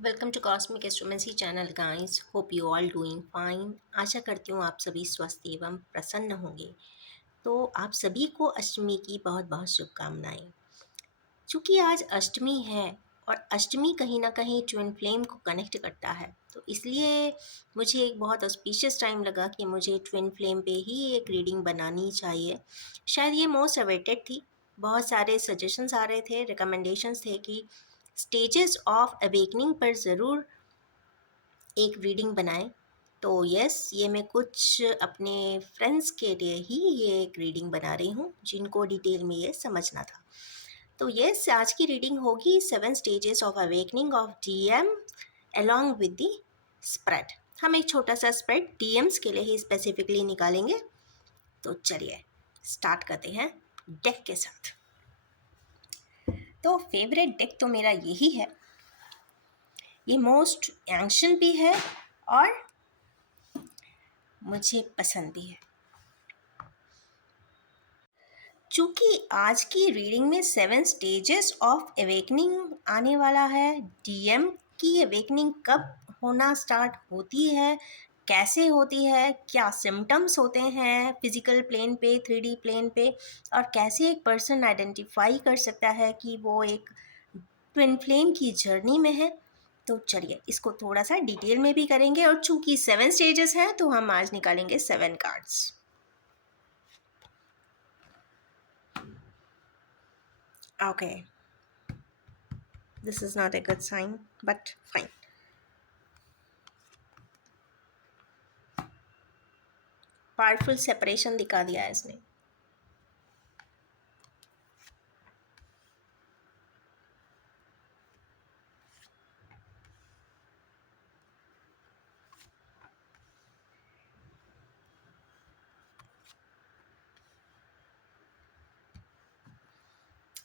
Welcome to cosmic astromancy channel guys. Hope you all doing fine. आशा करती हूँ आप सभी स्वस्थ एवं प्रसन्न होंगे। तो आप सभी को अष्टमी की बहुत बहुत शुभकामनाएं। चूँकि आज अष्टमी है और अष्टमी कहीं ना कहीं ट्विन फ्लेम को कनेक्ट करता है, तो इसलिए मुझे एक बहुत ऑस्पिशियस टाइम लगा कि मुझे ट्विन फ्लेम पे ही एक रीडिंग बनानी चाहिए। शायद ये मोस्ट अवेटेड थी। बहुत सारे सजेशंस आ रहे थे, रिकमेंडेशंस थे कि स्टेजेस ऑफ अवेकनिंग पर ज़रूर एक रीडिंग बनाएं। तो यस, ये मैं कुछ अपने फ्रेंड्स के लिए ही ये एक रीडिंग बना रही हूँ जिनको डिटेल में ये समझना था। तो यस, आज की रीडिंग होगी 7 stages of awakening of DM along with the spread. हम एक छोटा सा स्प्रेड डीएम्स के लिए ही स्पेसिफिकली निकालेंगे। तो चलिए स्टार्ट करते हैं डेक के साथ। तो फेवरेट डेक तो मेरा यही है। ये मोस्ट एंशिएंट भी है और मुझे पसंद भी है। चूँकि आज की रीडिंग में 7 स्टेजेस ऑफ अवेकनिंग आने वाला है, डीएम की अवेकनिंग कब होना स्टार्ट होती है, कैसे होती है, क्या सिम्टम्स होते हैं फिजिकल प्लेन पे, 3D प्लेन पे, और कैसे एक पर्सन आइडेंटिफाई कर सकता है कि वो एक ट्विन फ्लेम की जर्नी में है। तो चलिए इसको थोड़ा सा डिटेल में भी करेंगे, और चूँकि 7 स्टेजेस हैं तो हम आज निकालेंगे 7 cards. Okay, this is not a good sign, but fine. Powerful separation दिखा दिया है इसने।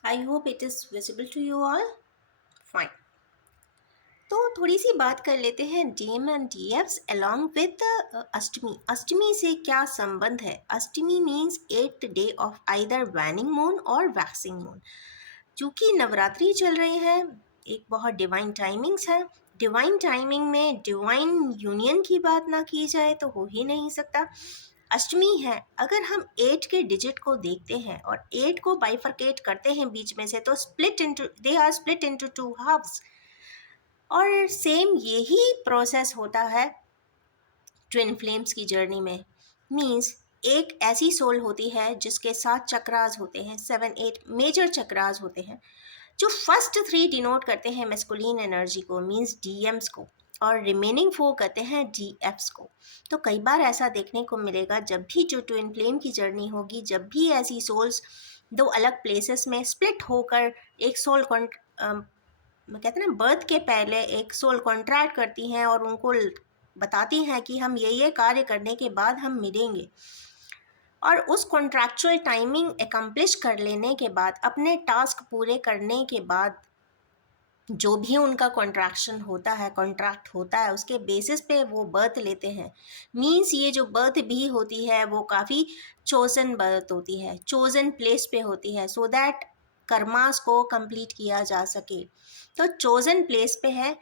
I hope it is visible to you all. Fine. तो थोड़ी सी बात कर लेते हैं DM and DFs along with Ashtami. Ashtami से क्या संबंध है? Ashtami means 8th day of either waning moon और वैक्सिंग मून। चूँकि नवरात्रि चल रहे हैं, एक बहुत डिवाइन टाइमिंग्स है। डिवाइन टाइमिंग में डिवाइन यूनियन की बात ना की जाए तो हो ही नहीं सकता। अष्टमी है, अगर हम 8 के डिजिट को देखते हैं और 8 को बाइफरकेट करते हैं बीच में से, तो they are split into 2 halves. और सेम यही प्रोसेस होता है ट्विन फ्लेम्स की जर्नी में। मीन्स एक ऐसी सोल होती है जिसके 7 चक्रास होते हैं, 7 8 मेजर चक्रास होते हैं, जो फर्स्ट 3 डिनोट करते हैं मेस्कुलिन एनर्जी को, मीन्स डीएम्स को, और रिमेनिंग 4 करते हैं डीएफ्स को। तो कई बार ऐसा देखने को मिलेगा, जब भी जो ट्विन फ्लेम की जर्नी होगी, जब भी ऐसी सोल्स दो अलग प्लेसेस में स्प्लिट होकर एक सोल कहते हैं ना, बर्थ के पहले एक सोल कॉन्ट्रैक्ट करती हैं और उनको बताती हैं कि हम ये कार्य करने के बाद हम मिलेंगे, और उस कॉन्ट्रैक्चुअल टाइमिंग एकम्प्लिश कर लेने के बाद, अपने टास्क पूरे करने के बाद, जो भी उनका कॉन्ट्रैक्ट होता है, उसके बेसिस पे वो बर्थ लेते हैं। मीन्स ये जो बर्थ भी होती है वो काफ़ी चोजन बर्थ होती है, चोजन प्लेस पे होती है, सो दैट कर्मास को कंप्लीट किया जा सके। तो चोजन प्लेस पे है,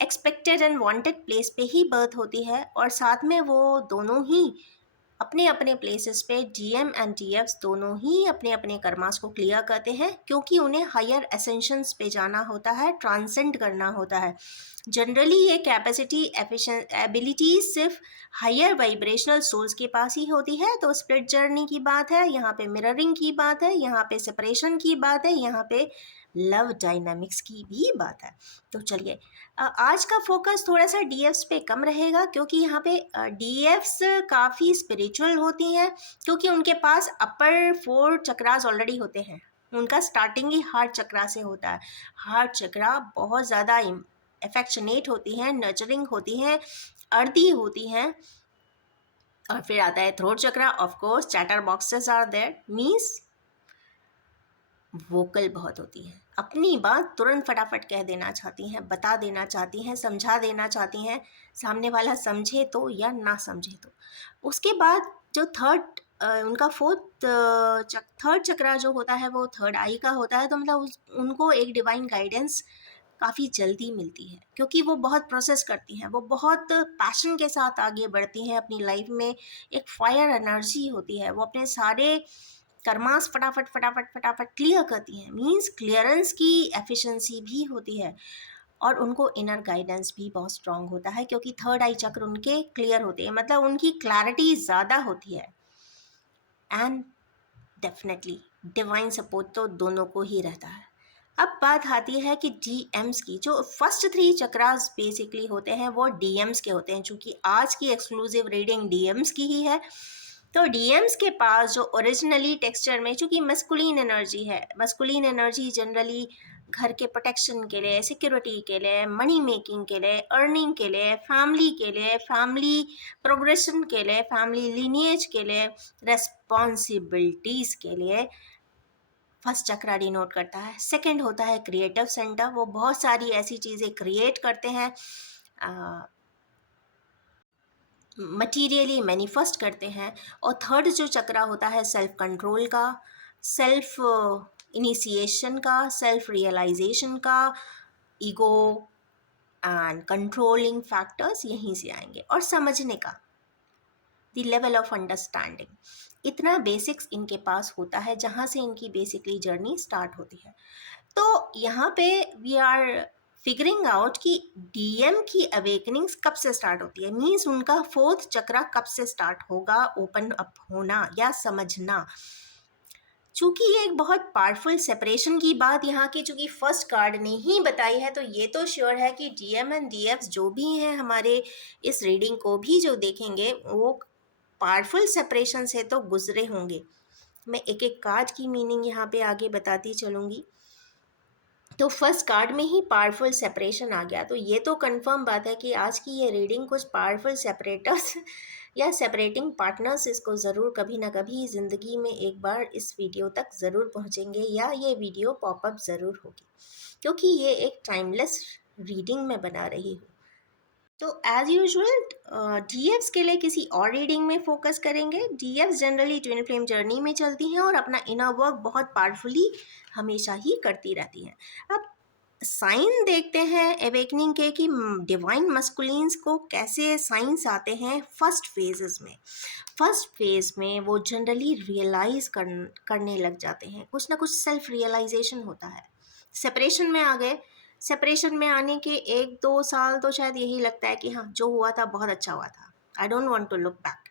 एक्सपेक्टेड एंड वांटेड प्लेस पे ही बर्थ होती है, और साथ में वो दोनों ही अपने अपने प्लेसेस पे, डीएम एंड डीएफ्स दोनों ही अपने अपने कर्मास को क्लियर करते हैं, क्योंकि उन्हें हायर एसेंशंस पे जाना होता है, ट्रांसेंड करना होता है। जनरली ये कैपेसिटी, एबिलिटीज सिर्फ हायर वाइब्रेशनल सोल्स के पास ही होती है। तो स्प्लिट जर्नी की बात है, यहाँ पे मिररिंग की बात है, यहाँ पे सेपरेशन की बात है, यहाँ पे लव डायनामिक्स की भी बात है। तो चलिए आज का फोकस थोड़ा सा डीएफ्स पे कम रहेगा, क्योंकि यहाँ पे डीएफ्स काफ़ी स्पिरिचुअल होती हैं, क्योंकि उनके पास अपर 4 चक्रास ऑलरेडी होते हैं। उनका स्टार्टिंग ही हार्ट चक्रा से होता है। हार्ट चक्रा बहुत ज़्यादा एफेक्शनेट होती हैं, नर्चरिंग होती हैं, अर्दी होती हैं। और फिर आता है throat chakra. Of course chatter boxes are there, means vocal बहुत होती हैं, अपनी बात तुरंत फटाफट कह देना चाहती हैं, बता देना चाहती हैं, समझा देना चाहती हैं, सामने वाला समझे तो या ना समझे तो। उसके बाद जो उनका थर्ड चक्रा जो होता है वो थर्ड आई का होता है। तो मतलब उनको एक डिवाइन गाइडेंस काफ़ी जल्दी मिलती है, क्योंकि वो बहुत प्रोसेस करती हैं, वो बहुत पैशन के साथ आगे बढ़ती हैं अपनी लाइफ में। एक फायर एनर्जी होती है, वो अपने सारे कर्मास फटाफट फटाफट फटाफट क्लियर करती हैं। मींस क्लियरेंस की एफिशिएंसी भी होती है, और उनको इनर गाइडेंस भी बहुत स्ट्रांग होता है, क्योंकि थर्ड आई चक्र उनके क्लियर होते हैं, मतलब उनकी क्लैरिटी ज़्यादा होती है। एंड डेफिनेटली डिवाइन सपोर्ट तो दोनों को ही रहता है। अब बात आती है कि डीएम्स की। जो फर्स्ट 3 चक्रास बेसिकली होते हैं वो डीएम्स के होते हैं। चूंकि आज की एक्सक्लूसिव रीडिंग डीएम्स की ही है, तो डीएम्स के पास जो ओरिजिनली टेक्सचर में, चूंकि मस्कुलिन एनर्जी है, मस्कुलिन एनर्जी जनरली घर के प्रोटेक्शन के लिए, सिक्योरिटी के लिए, मनी मेकिंग के लिए, अर्निंग के लिए, फैमिली प्रोग्रेशन के लिए, फैमिली लीनिएज के लिए, रेस्पॉन्सिबिलिटीज के लिए फर्स्ट चक्रा डिनोट करता है। सेकंड होता है क्रिएटिव सेंटर, वो बहुत सारी ऐसी चीज़ें क्रिएट करते हैं, मटीरियली मैनिफेस्ट करते हैं। और थर्ड जो चक्रा होता है सेल्फ कंट्रोल का, सेल्फ इनिशिएशन का, सेल्फ रियलाइजेशन का, ईगो एंड कंट्रोलिंग फैक्टर्स यहीं से आएंगे। और समझने का, द लेवल ऑफ अंडरस्टैंडिंग, इतना बेसिक्स इनके पास होता है जहाँ से इनकी बेसिकली जर्नी स्टार्ट होती है। तो यहाँ पे वी आर फिगरिंग आउट कि डीएम की अवेकनिंग्स कब से स्टार्ट होती है, मीन्स उनका फोर्थ चक्रा कब से स्टार्ट होगा ओपन अप होना या समझना। चूंकि ये एक बहुत पावरफुल सेपरेशन की बात यहाँ की चूंकि फर्स्ट कार्ड ने ही बताई है, तो ये तो श्योर है कि डीएम एंड डीएफ जो भी हैं हमारे इस रीडिंग को भी जो देखेंगे वो पावरफुल सेपरेशन से तो गुजरे होंगे। मैं एक एक कार्ड की मीनिंग यहाँ पे आगे बताती चलूँगी। तो फर्स्ट कार्ड में ही पावरफुल सेपरेशन आ गया, तो ये तो कंफर्म बात है कि आज की ये रीडिंग कुछ पावरफुल सेपरेटर्स या सेपरेटिंग पार्टनर्स इसको ज़रूर कभी ना कभी ज़िंदगी में एक बार इस वीडियो तक ज़रूर पहुँचेंगे, या ये वीडियो पॉपअप ज़रूर होगी, क्योंकि ये एक टाइमलेस रीडिंग में बना रही हूँ। तो एज यूजुअल डीएफ्स के लिए किसी और रीडिंग में फोकस करेंगे। डीएफ्स जनरली ट्विन फ्लेम जर्नी में चलती हैं और अपना इनर वर्क बहुत पावरफुली हमेशा ही करती रहती हैं। अब साइन देखते हैं अवेकनिंग के कि डिवाइन मस्कुलिन्स को कैसे साइंस आते हैं फर्स्ट फेजेस में। फर्स्ट फेज में वो जनरली रियलाइज करने लग जाते हैं, कुछ ना कुछ सेल्फ रियलाइजेशन होता है। सेपरेशन में आ गए, सेपरेशन में आने के 1-2 साल तो शायद यही लगता है कि हाँ जो हुआ था बहुत अच्छा हुआ था, I don't want to look back.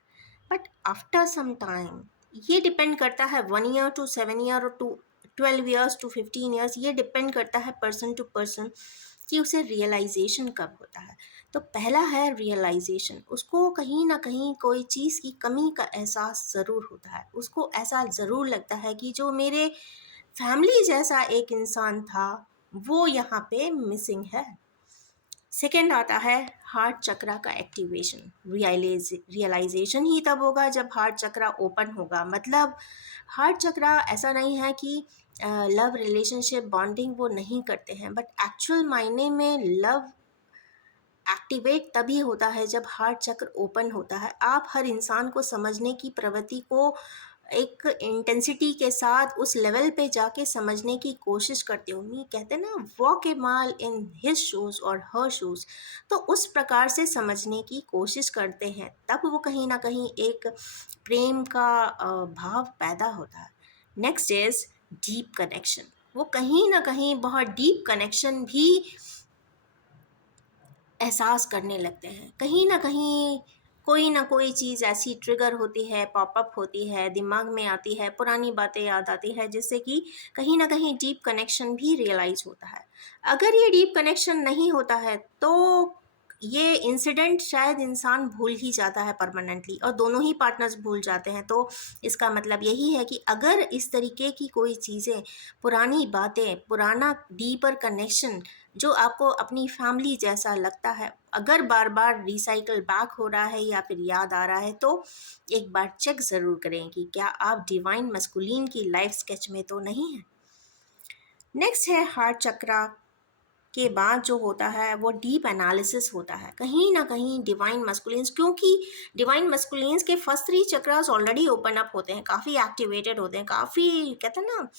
But after some time, ये डिपेंड करता है 1 ईयर टू 7 ईयर और टू 12 ईयर्स टू 15 ईयर्स, ये डिपेंड करता है पर्सन टू पर्सन कि उसे रियलाइजेशन कब होता है। तो पहला है रियलाइजेशन, उसको कहीं ना कहीं कोई चीज़ की कमी का एहसास ज़रूर होता है, उसको ऐसा ज़रूर लगता है कि जो मेरे फैमिली जैसा एक इंसान था वो यहाँ पे मिसिंग है। सेकेंड आता है हार्ट चक्रा का एक्टिवेशन। रियलाइजेशन ही तब होगा जब हार्ट चक्रा ओपन होगा। मतलब हार्ट चक्रा ऐसा नहीं है कि लव रिलेशनशिप बॉन्डिंग वो नहीं करते हैं, बट एक्चुअल मायने में लव एक्टिवेट तभी होता है जब हार्ट चक्र ओपन होता है। आप हर इंसान को समझने की प्रवृत्ति को एक इंटेंसिटी के साथ उस लेवल पे जाके समझने की कोशिश करते हो। नहीं कहते ना, walk A mall in his shoes और हर शूज़, तो उस प्रकार से समझने की कोशिश करते हैं, तब वो कहीं ना कहीं एक प्रेम का भाव पैदा होता है। Next is deep connection. वो कहीं ना कहीं बहुत डीप कनेक्शन भी एहसास करने लगते हैं। कहीं ना कहीं कोई ना कोई चीज़ ऐसी ट्रिगर होती है, पॉपअप होती है, दिमाग में आती है, पुरानी बातें याद आती है, जिससे कि कहीं ना कहीं डीप कनेक्शन भी रियलाइज़ होता है। अगर ये डीप कनेक्शन नहीं होता है तो ये इंसिडेंट शायद इंसान भूल ही जाता है परमानेंटली, और दोनों ही पार्टनर्स भूल जाते हैं। तो इसका मतलब यही है कि अगर इस तरीके की कोई चीज़ें, पुरानी बातें, पुराना डीपर कनेक्शन जो आपको अपनी फैमिली जैसा लगता है, अगर बार बार रिसाइकल बैक हो रहा है या फिर याद आ रहा है, तो एक बार चेक ज़रूर करें कि क्या आप डिवाइन मस्कुलिन की लाइफ स्केच में तो नहीं है। नेक्स्ट है हार्ट चक्रा के बाद जो होता है वो डीप एनालिसिस होता है। कहीं ना कहीं डिवाइन मस्कुलिन्स, क्योंकि डिवाइन मस्कुलिन्स के first 3 chakras already open up होते हैं, काफ़ी एक्टिवेटेड होते हैं, काफ़ी कहते हैं ना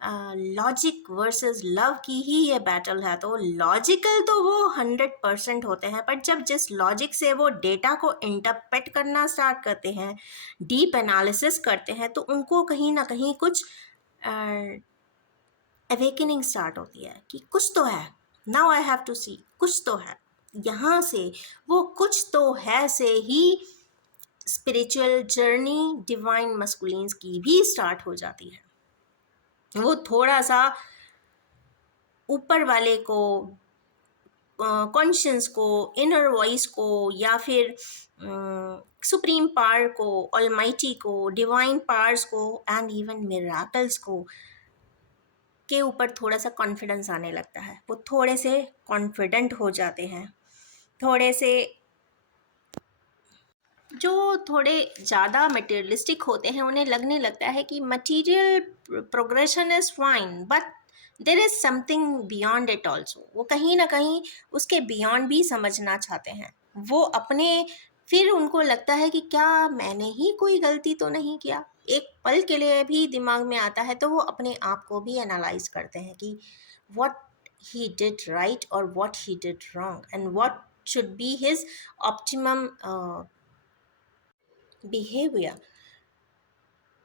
लॉजिक वर्सेस लव की ही ये बैटल है। तो लॉजिकल तो वो 100% होते हैं, बट जब जिस लॉजिक से वो डेटा को इंटरप्रेट करना स्टार्ट करते हैं, डीप एनालिसिस करते हैं, तो उनको कहीं ना कहीं कुछ अवेकनिंग स्टार्ट होती है कि कुछ तो है, नाउ आई हैव टू सी, कुछ तो है। यहाँ से वो कुछ तो है से ही स्पिरिचुअल जर्नी डिवाइन मस्कुलिन्स की भी स्टार्ट हो जाती है। वो थोड़ा सा ऊपर वाले को, कॉन्शियस को, इनर वॉइस को, या फिर सुप्रीम पावर को, ऑलमाइटी को, डिवाइन पावर्स को एंड इवन मिराकल्स को के ऊपर थोड़ा सा कॉन्फिडेंस आने लगता है। वो थोड़े से कॉन्फिडेंट हो जाते हैं, थोड़े से जो थोड़े ज़्यादा मटेरियलिस्टिक होते हैं, उन्हें लगने लगता है कि material progression is fine, but there is something beyond it also. वो कहीं ना कहीं उसके बियॉन्ड भी समझना चाहते हैं। वो अपने, फिर उनको लगता है कि क्या मैंने ही कोई गलती तो नहीं किया, एक पल के लिए भी दिमाग में आता है। तो वो अपने आप को भी एनालाइज करते हैं कि what he did right or what he did wrong and what should be his optimum behaviour.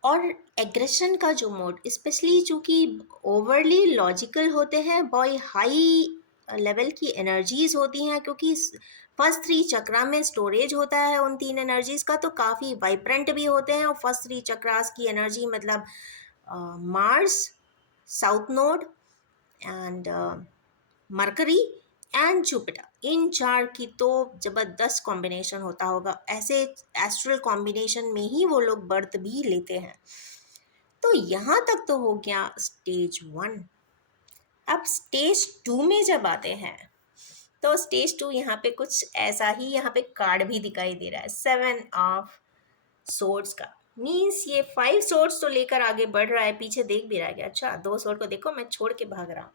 और एग्रेशन का जो मोड, स्पेशली चूँकि ओवरली लॉजिकल होते हैं, बॉय हाई लेवल की एनर्जीज होती हैं, क्योंकि फर्स्ट थ्री चक्रा में स्टोरेज होता है उन तीन एनर्जीज का, तो काफ़ी वाइब्रेंट भी होते हैं। और फर्स्ट थ्री चक्रास की एनर्जी मतलब Mars, south node and Mercury and Jupiter, इन चार की तो जबरदस्त कॉम्बिनेशन होता होगा। ऐसे एस्ट्रल कॉम्बिनेशन में ही वो लोग बर्थ भी लेते हैं। तो यहाँ तक तो हो गया स्टेज 1। अब स्टेज 2 में जब आते हैं, तो स्टेज 2 यहाँ पे कुछ ऐसा ही, यहाँ पे कार्ड भी दिखाई दे रहा है, 7 ऑफ सोर्ड्स का। मीन्स ये 5 सोर्ड्स तो लेकर आगे बढ़ रहा है, पीछे देख भी रहा है कि अच्छा 2 सोर्ड को देखो मैं छोड़ के भाग रहा हूँ।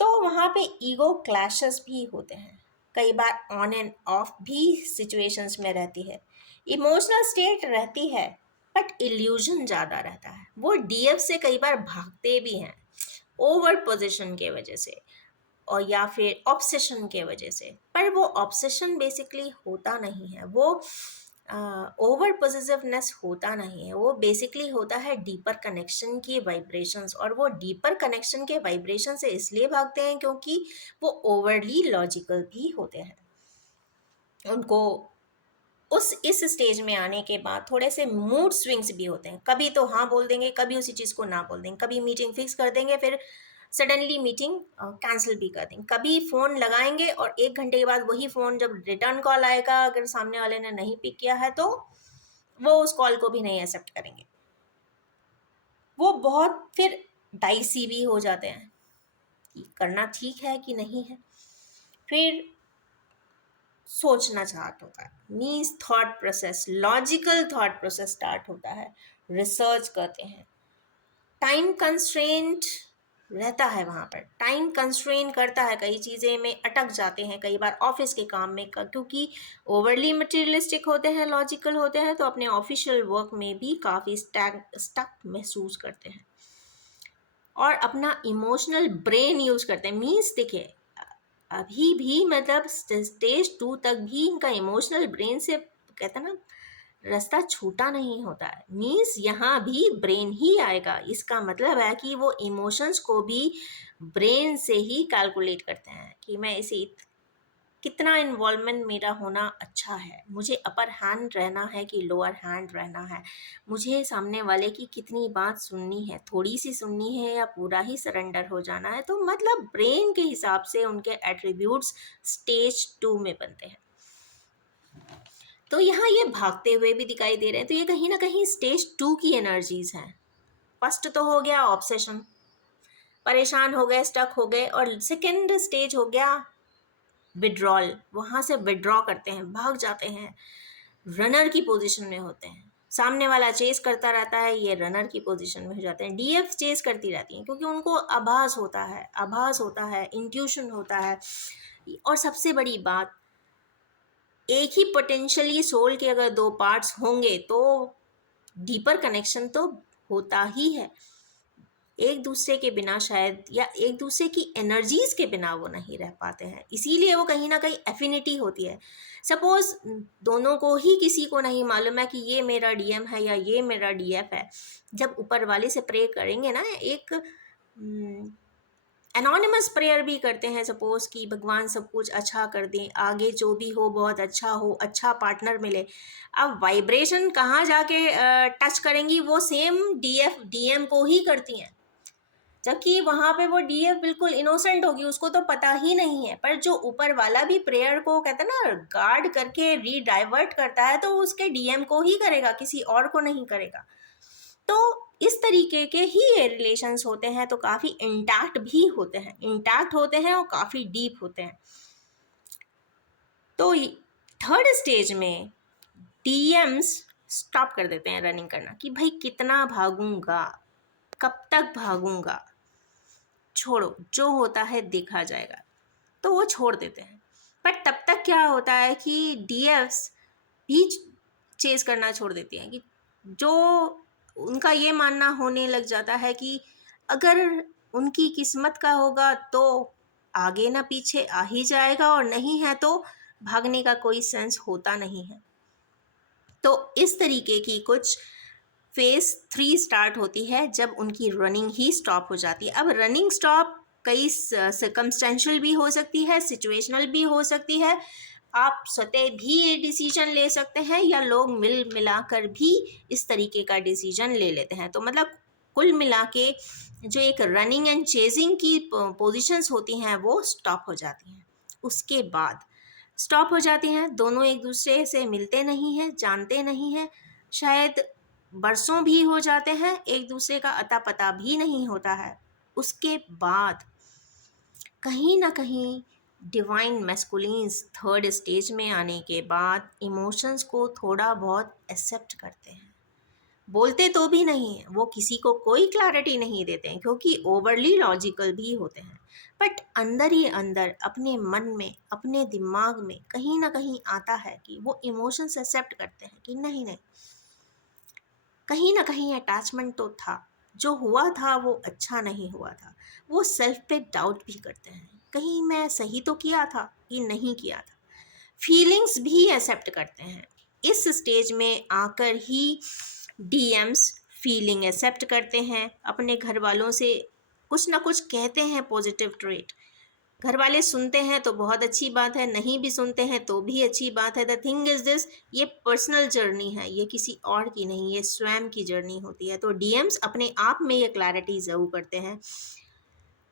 तो वहाँ पे ईगो क्लैशेस भी होते हैं, कई बार ऑन एंड ऑफ भी सिचुएशंस में रहती है। इमोशनल स्टेट रहती है, बट इल्यूजन ज़्यादा रहता है। वो डीएफ से कई बार भागते भी हैं ओवर पोजिशन के वजह से, और या फिर ऑब्सेशन के वजह से। पर वो ऑब्सेशन बेसिकली होता नहीं है, वो ओवर पोजेसिवनेस होता नहीं है, वो बेसिकली होता है डीपर कनेक्शन की वाइब्रेशंस। और वो डीपर कनेक्शन के वाइब्रेशन से इसलिए भागते हैं क्योंकि वो ओवरली लॉजिकल भी होते हैं। उनको उस इस स्टेज में आने के बाद थोड़े से मूड स्विंग्स भी होते हैं, कभी तो हाँ बोल देंगे, कभी उसी चीज़ को ना बोल देंगे, कभी मीटिंग फिक्स कर देंगे फिर सडनली मीटिंग कैंसिल भी कर देंगे, कभी फ़ोन लगाएंगे और 1 घंटे के बाद वही फ़ोन जब रिटर्न कॉल आएगा, अगर सामने वाले ने नहीं पिक किया है तो वो उस कॉल को भी नहीं एक्सेप्ट करेंगे। वो बहुत फिर डाइसी भी हो जाते हैं कि करना ठीक है कि नहीं है। फिर सोचना स्टार्ट होता है, means thought process, logical thought process start होता है, रिसर्च करते हैं। टाइम कंस्ट्रेंट रहता है, वहाँ पर टाइम कंस्ट्रेन करता है, कई चीज़ें में अटक जाते हैं, कई बार ऑफिस के काम में, क्योंकि ओवरली मटेरियलिस्टिक होते हैं, लॉजिकल होते हैं, तो अपने ऑफिशियल वर्क में भी काफ़ी स्टक महसूस करते हैं और अपना इमोशनल ब्रेन यूज़ करते हैं। मीन्स देखिए, अभी भी मतलब स्टेज 2 तक भी इनका इमोशनल ब्रेन से, कहते हैं ना, रास्ता छूटा नहीं होता है। मीन्स यहाँ भी ब्रेन ही आएगा, इसका मतलब है कि वो इमोशंस को भी ब्रेन से ही कैलकुलेट करते हैं कि मैं इसे कितना इन्वॉल्वमेंट मेरा होना अच्छा है, मुझे अपर हैंड रहना है कि लोअर हैंड रहना है, मुझे सामने वाले की कितनी बात सुननी है, थोड़ी सी सुननी है या पूरा ही सरेंडर हो जाना है। तो मतलब ब्रेन के हिसाब से उनके एट्रीब्यूट्स स्टेज 2 में बनते हैं। तो यहाँ ये भागते हुए भी दिखाई दे रहे हैं, तो ये कहीं ना कहीं स्टेज 2 की एनर्जीज हैं। फर्स्ट तो हो गया ऑब्सेशन, परेशान हो गए, स्टक हो गए, और सेकेंड स्टेज हो गया विड्रॉल, वहाँ से विड्रॉ करते हैं, भाग जाते हैं, रनर की पोजीशन में होते हैं। सामने वाला चेस करता रहता है, ये रनर की पोजीशन में हो जाते हैं। डीएफ चेस करती रहती हैं क्योंकि उनको आभास होता है, इंट्यूशन होता है। और सबसे बड़ी बात, एक ही पोटेंशियली सोल के अगर 2 पार्ट्स होंगे तो डीपर कनेक्शन तो होता ही है। एक दूसरे के बिना शायद, या एक दूसरे की एनर्जीज के बिना वो नहीं रह पाते हैं, इसीलिए वो कहीं ना कहीं एफिनिटी होती है। सपोज दोनों को ही किसी को नहीं मालूम है कि ये मेरा डीएम है या ये मेरा डीएफ है, जब ऊपर वाले से प्रे करेंगे ना, एक एनोनिमस प्रेयर भी करते हैं, सपोज कि भगवान सब कुछ अच्छा कर दें, आगे जो भी हो बहुत अच्छा हो, अच्छा पार्टनर मिले। अब वाइब्रेशन कहाँ जाके टच करेंगी, वो सेम डीएफ डीएम को ही करती हैं, जबकि वहाँ पे वो डीएफ बिल्कुल इनोसेंट होगी, उसको तो पता ही नहीं है। पर जो ऊपर वाला भी प्रेयर को कहते हैं ना गार्ड करके रीडाइवर्ट करता है, तो उसके डीएम को ही करेगा, किसी और को नहीं करेगा। तो इस तरीके के ही ये रिलेशंस होते हैं, तो काफ़ी इंटैक्ट भी होते हैं, इंटैक्ट होते हैं और काफ़ी डीप होते हैं। तो थर्ड स्टेज में डीएम्स स्टॉप कर देते हैं रनिंग करना, कि भाई कितना भागूंगा, कब तक भागूंगा, छोड़ो, जो होता है देखा जाएगा, तो वो छोड़ देते हैं। पर तब तक क्या होता है कि डीएफ्स भी चेज करना छोड़ देती हैं, कि जो उनका ये मानना होने लग जाता है कि अगर उनकी किस्मत का होगा तो आगे ना पीछे आ ही जाएगा, और नहीं है तो भागने का कोई सेंस होता नहीं है। तो इस तरीके की कुछ फेज 3 स्टार्ट होती है, जब उनकी रनिंग ही स्टॉप हो जाती है। अब रनिंग स्टॉप कई सर्कमस्टेंशियल भी हो सकती है, सिचुएशनल भी हो सकती है, आप स्वतः भी ये डिसीजन ले सकते हैं, या लोग मिल मिलाकर भी इस तरीके का डिसीजन ले लेते हैं। तो मतलब कुल मिला के जो एक रनिंग एंड चेजिंग की पोजीशंस होती हैं वो स्टॉप हो जाती हैं। उसके बाद स्टॉप हो जाती हैं, दोनों एक दूसरे से मिलते नहीं हैं, जानते नहीं हैं, शायद बरसों भी हो जाते हैं, एक दूसरे का अता पता भी नहीं होता है। उसके बाद कहीं ना कहीं डिवाइन मैस्कुलिन्स थर्ड स्टेज में आने के बाद इमोशंस को थोड़ा बहुत एक्सेप्ट करते हैं। बोलते तो भी नहीं है, वो किसी को कोई क्लैरिटी नहीं देते हैं, क्योंकि ओवरली लॉजिकल भी होते हैं, बट अंदर ही अंदर अपने मन में, अपने दिमाग में कहीं ना कहीं आता है कि वो इमोशंस एक्सेप्ट करते हैं कि नहीं नहीं, कहीं ना कहीं अटैचमेंट तो था, जो हुआ था वो अच्छा नहीं हुआ था। वो सेल्फ पे डाउट भी करते हैं, कहीं मैं सही तो किया था कि नहीं किया था। फीलिंग्स भी एक्सेप्ट करते हैं। इस स्टेज में आकर ही डीएम्स फीलिंग एक्सेप्ट करते हैं, अपने घर वालों से कुछ ना कुछ कहते हैं पॉजिटिव ट्रेट। घर वाले सुनते हैं तो बहुत अच्छी बात है, नहीं भी सुनते हैं तो भी अच्छी बात है। द थिंग इज दिस, ये पर्सनल जर्नी है, ये किसी और की नहीं, ये स्वयं की जर्नी होती है। तो डीएम्स अपने आप में ये क्लैरिटी ज़रूर करते हैं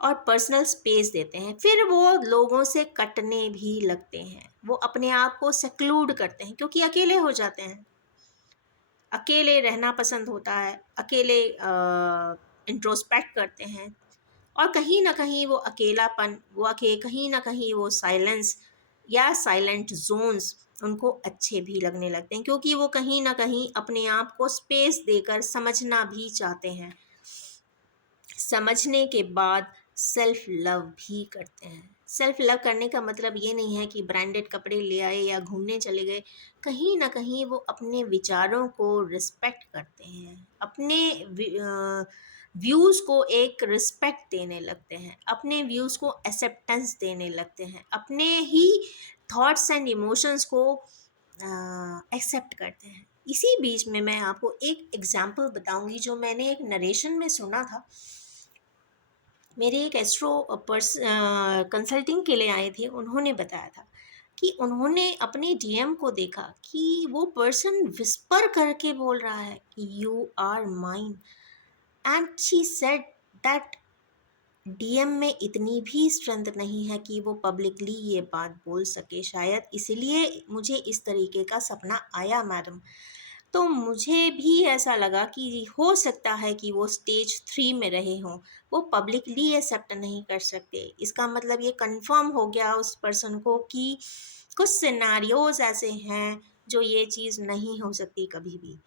और पर्सनल स्पेस देते हैं। फिर वो लोगों से कटने भी लगते हैं, वो अपने आप को सेक्लूड करते हैं, क्योंकि अकेले हो जाते हैं, अकेले रहना पसंद होता है, अकेले इंट्रोस्पेक्ट करते हैं। और कहीं ना कहीं वो अकेलापन, कहीं ना कहीं वो साइलेंस या साइलेंट जोन्स उनको अच्छे भी लगने लगते हैं, क्योंकि वो कहीं ना कहीं अपने आप को स्पेस देकर समझना भी चाहते हैं। समझने के बाद सेल्फ लव भी करते हैं। सेल्फ लव करने का मतलब ये नहीं है कि ब्रांडेड कपड़े ले आए या घूमने चले गए, कहीं ना कहीं वो अपने विचारों को रिस्पेक्ट करते हैं, अपने व्यूज़ को एक रिस्पेक्ट देने लगते हैं, अपने व्यूज़ को एक्सेप्टेंस देने लगते हैं, अपने ही थॉट्स एंड इमोशंस को एक्सेप्ट करते हैं। इसी बीच में मैं आपको एक एग्जाम्पल बताऊंगी जो मैंने एक नरेशन में सुना था। मेरे एक एस्ट्रो कंसल्टिंग के लिए आए थे, उन्होंने बताया था कि उन्होंने अपने डीएम को देखा कि वो पर्सन विस्पर करके बोल रहा है कि you are mine, and she said that DM में इतनी भी स्ट्रेंथ नहीं है कि वो पब्लिकली ये बात बोल सके, शायद इसलिए मुझे इस तरीके का सपना आया मैडम। तो मुझे भी ऐसा लगा कि हो सकता है कि वो स्टेज 3 में रहे हों, वो पब्लिकली एक्सेप्ट नहीं कर सकते। इसका मतलब ये कंफर्म हो गया उस पर्सन को कि कुछ सिनेरियोज ऐसे हैं जो ये चीज़ नहीं हो सकती कभी भी।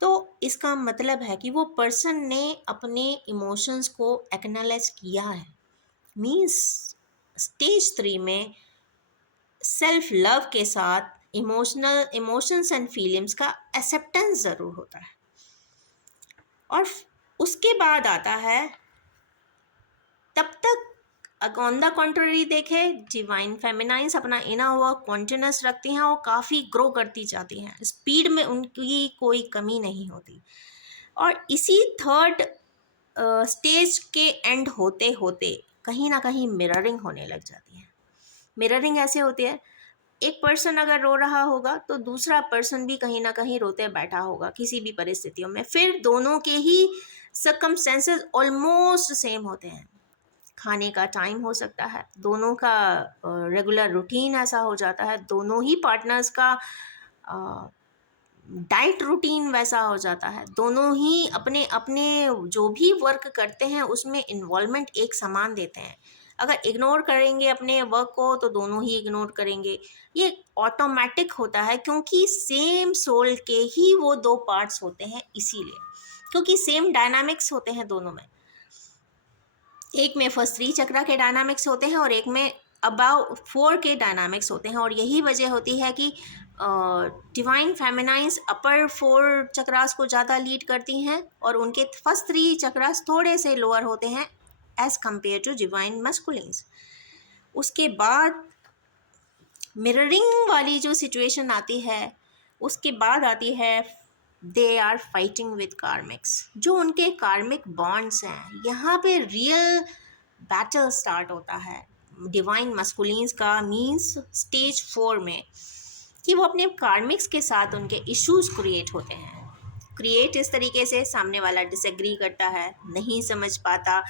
तो इसका मतलब है कि वो पर्सन ने अपने इमोशंस को एक्नॉलेज किया है। मीन्स स्टेज 3 में सेल्फ लव के साथ इमोशंस एंड फीलिंग्स का एक्सेप्टेंस ज़रूर होता है। और उसके बाद आता है, तब तक ऑन द कॉन्ट्ररी देखे डिवाइन फेमिनाइंस अपना इनर वर्क कॉन्टिन्यूस रखती हैं और काफ़ी ग्रो करती जाती हैं, स्पीड में उनकी कोई कमी नहीं होती। और इसी थर्ड स्टेज के एंड होते होते कहीं ना कहीं मिररिंग होने लग जाती है। मिररिंग ऐसे होती है, एक पर्सन अगर रो रहा होगा तो दूसरा पर्सन भी कहीं ना कहीं रोते बैठा होगा किसी भी परिस्थितियों में, फिर दोनों के ही सर्कमस्टेंसेस ऑलमोस्ट सेम होते हैं। खाने का टाइम हो सकता है, दोनों का रेगुलर रूटीन ऐसा हो जाता है, दोनों ही पार्टनर्स का डाइट रूटीन वैसा हो जाता है, दोनों ही अपने अपने जो भी वर्क करते हैं उसमें इन्वॉल्वमेंट एक समान देते हैं। अगर इग्नोर करेंगे अपने वर्क को तो दोनों ही इग्नोर करेंगे, ये ऑटोमेटिक होता है क्योंकि सेम सोल के ही वो दो पार्ट्स होते हैं, इसीलिए क्योंकि सेम डायनामिक्स होते हैं दोनों में। एक में फर्स्ट 3 चक्रा के डायनामिक्स होते हैं और एक में अबाव 4 के डायनामिक्स होते हैं, और यही वजह होती है कि डिवाइन फेमिनाइंस अपर 4 चक्रास को ज़्यादा लीड करती हैं और उनके फर्स्ट 3 चक्रास थोड़े से लोअर होते हैं एज कम्पेयर टू डिवाइन मस्कुलिन्स। उसके बाद मिररिंग वाली जो सिचुएशन आती है, उसके बाद आती है they are fighting with karmics, जो उनके कार्मिक बॉन्ड्स हैं, यहाँ पे रियल बैटल स्टार्ट होता है डिवाइन मस्कुलिन्स का, मीन्स स्टेज 4 में, कि वो अपने कार्मिक्स के साथ उनके इश्यूज क्रिएट होते हैं। क्रिएट इस तरीके से, सामने वाला डिसएग्री करता है, नहीं समझ पाता,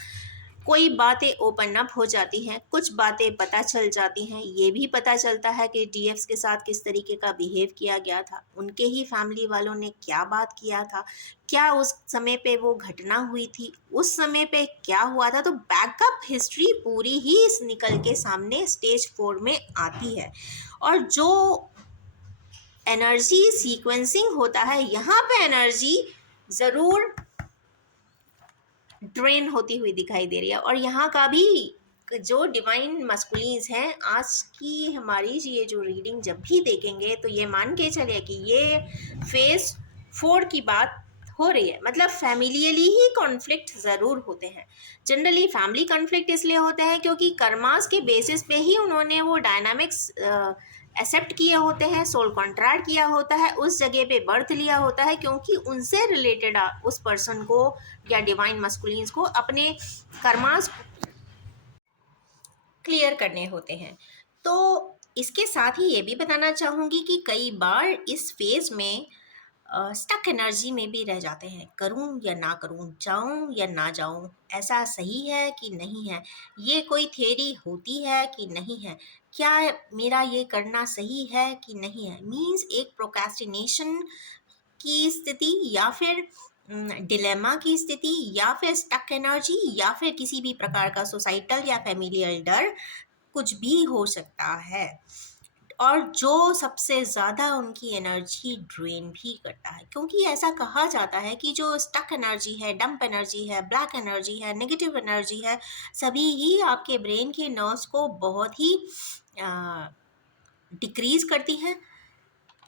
कोई बातें ओपन अप हो जाती हैं, कुछ बातें पता चल जाती हैं, ये भी पता चलता है कि डीएफ्स के साथ किस तरीके का बिहेव किया गया था, उनके ही फैमिली वालों ने क्या बात किया था, क्या उस समय पे वो घटना हुई थी, उस समय पे क्या हुआ था। तो बैकअप हिस्ट्री पूरी ही इस निकल के सामने स्टेज 4 में आती है। और जो एनर्जी सीक्वेंसिंग होता है, यहाँ पे एनर्जी ज़रूर ड्रेन होती हुई दिखाई दे रही है। और यहाँ का भी जो डिवाइन मस्कुलिन्स हैं, आज की हमारी ये जो रीडिंग जब भी देखेंगे तो ये मान के चले कि ये फेज 4 की बात हो रही है, मतलब फैमिलियली ही कॉन्फ्लिक्ट ज़रूर होते हैं। जनरली फैमिली कॉन्फ्लिक्ट इसलिए होते हैं क्योंकि कर्मास के बेसिस पे ही उन्होंने वो डायनामिक्स एक्सेप्ट किए होते हैं, सोल कॉन्ट्रैक्ट किया होता है, उस जगह पे बर्थ लिया होता है, क्योंकि उनसे रिलेटेड उस पर्सन को या डिवाइन मस्कुलिन्स को अपने कर्मास क्लियर करने होते हैं। तो इसके साथ ही ये भी बताना चाहूँगी कि कई बार इस फेज में स्टक एनर्जी में भी रह जाते हैं, करूं या ना करूं, जाऊं या ना जाऊं, ऐसा सही है कि नहीं है, ये कोई थियरी होती है कि नहीं है, क्या मेरा ये करना सही है कि नहीं है, मींस एक प्रोक्रेस्टिनेशन की स्थिति, या फिर डिलेमा की स्थिति, या फिर स्टक एनर्जी, या फिर किसी भी प्रकार का सोसाइटल या फैमिलियल डर, कुछ भी हो सकता है। और जो सबसे ज़्यादा उनकी एनर्जी ड्रेन भी करता है, क्योंकि ऐसा कहा जाता है कि जो स्टक एनर्जी है, डंप एनर्जी है, ब्लैक एनर्जी है, नेगेटिव एनर्जी है, सभी ही आपके ब्रेन के नर्व्स को बहुत ही डिक्रीज करती है,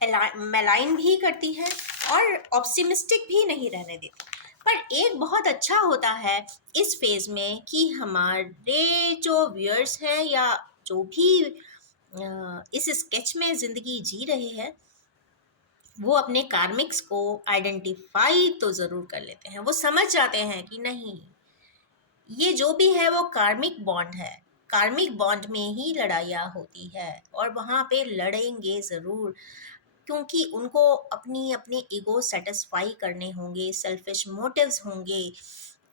मेलाइन भी करती है और ऑप्टिमिस्टिक भी नहीं रहने देती। पर एक बहुत अच्छा होता है इस फेज में कि हमारे जो व्यूअर्स हैं या जो भी इस स्केच में ज़िंदगी जी रहे हैं, वो अपने कार्मिक्स को आइडेंटिफाई तो ज़रूर कर लेते हैं। वो समझ जाते हैं कि नहीं, ये जो भी है वो कार्मिक बॉन्ड है, कार्मिक बॉन्ड में ही लड़ाइयाँ होती है और वहाँ पे लड़ेंगे ज़रूर, क्योंकि उनको अपनी अपनी ईगो सेटिस्फाई करने होंगे, सेल्फिश मोटिव्स होंगे,